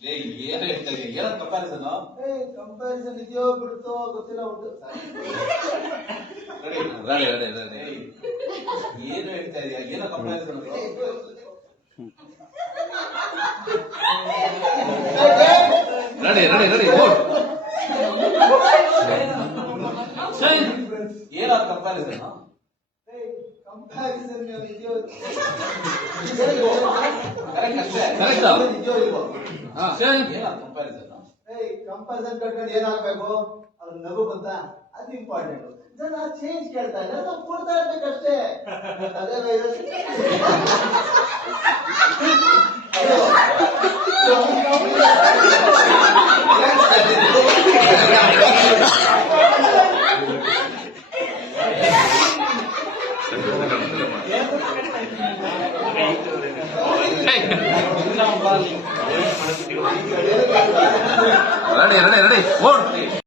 ಏನು ಹೇಳ್ತಾ ಇದೀಯ? ಏನೋ ಕಂಪ್ಯಾರಿಸನ್ ಕಂಪ್ಯಾರಿಸನ್ ಇದೆಯೋ ಬಿಡುತ್ತೋ ಗೊತ್ತಿಲ್ಲ ಉಂಟು. ಏನು ಹೇಳ್ತಾ ಇದೀಯ? ಏನೋ ಕಂಪ್ಯಾರಿಸನ್ ಏನೋ ಕಂಪ್ಯಾರಿಸನ್ ಕಂಪ್ಯಾರಿಸನ್ ಇದೆಯೋ ಕರೆಕ್ಟ್ ಅಷ್ಟೇ. ಇದೆಯೋ ಇಲ್ವೋ? ಏನೋ ಕಂಪ್ಯಾರಿಸನ್ ಕಂಪ್ಯಾರಿಸನ್ ಕಟ್ಕೊಂಡು ಏನಾಗಬೇಕು? ಅವ್ರು ನಗು ಬಂತ ಅದು ಇಂಪಾರ್ಟೆಂಟ್. ಜನ ಚೇಂಜ್ ಕೇಳ್ತಾ ಇದ್ದಾರೆ, ನಾವು ಕೊಡ್ತಾ ಇರ್ಬೇಕಷ್ಟೇ. ಅದೇ ready, ready, ready, 4.